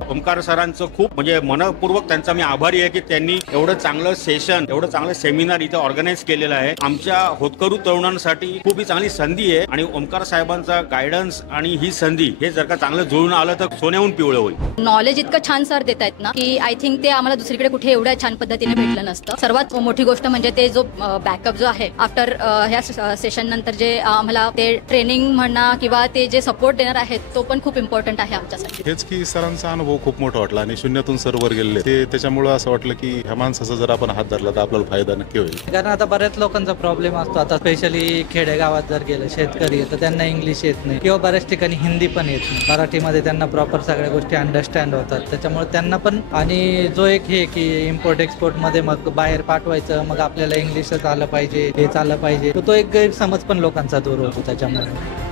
ओमकार सरांचं खूप म्हणजे मनपूर्वक त्यांचा मी आभारी आहे की त्यांनी एवढं चांगलं सेशन, एवढं चांगलं सेमिनार इथे ऑर्गनाईज केलेलं आहे. आमच्या होतकरू तरुणांसाठी खूप ही चांगली संधी आहे आणि ओमकार साहेबांचा गायडन्स आणि ही संधी हे जर का चांगलं जुळून आलं तर सोन्याहून पिवळं होईल. नॉलेज इतकं छान सर देत आहेत ना की आय थिंक ते आम्हाला दुसरीकडे कुठे एवढ्या छान पद्धतीने भेटलं नसतं. सर्वात मोठी गोष्ट म्हणजे ते जो बॅकअप जो आहे आफ्टर ह्या सेशन नंतर जे आम्हाला ते ट्रेनिंग म्हणा किंवा ते जे सपोर्ट देणार आहेत तो पण खूप इम्पॉर्टंट आहे आमच्यासाठी. हेच की सरांचा अनुभव खूप मोठा वाटला आणि शून्यातून सर वर गेले ते त्याच्यामुळे असं वाटलं की ह्या माणसाचा जर आपण हात धरला तर आपल्याला फायदा नक्की होईल. कारण आता बऱ्याच लोकांचा प्रॉब्लेम असतो. आता स्पेशली खेडेगावात जर गेलं शेतकरी तर त्यांना इंग्लिश येत नाही किंवा बऱ्याच ठिकाणी हिंदी पण येत नाही. मराठीमध्ये त्यांना प्रॉपर सगळ्या गोष्टी अंडरस्टँड होतात. त्याच्यामुळे त्यांना पण आणि जो एक हे की इम्पोर्ट एक्सपोर्ट मध्ये मग बाहेर पाठवायचं मग आपल्याला इंग्लिशच आलं पाहिजे हे आलं पाहिजे तो एक गैरसमज पण लोकांचा दूर होतो त्याच्यामुळे.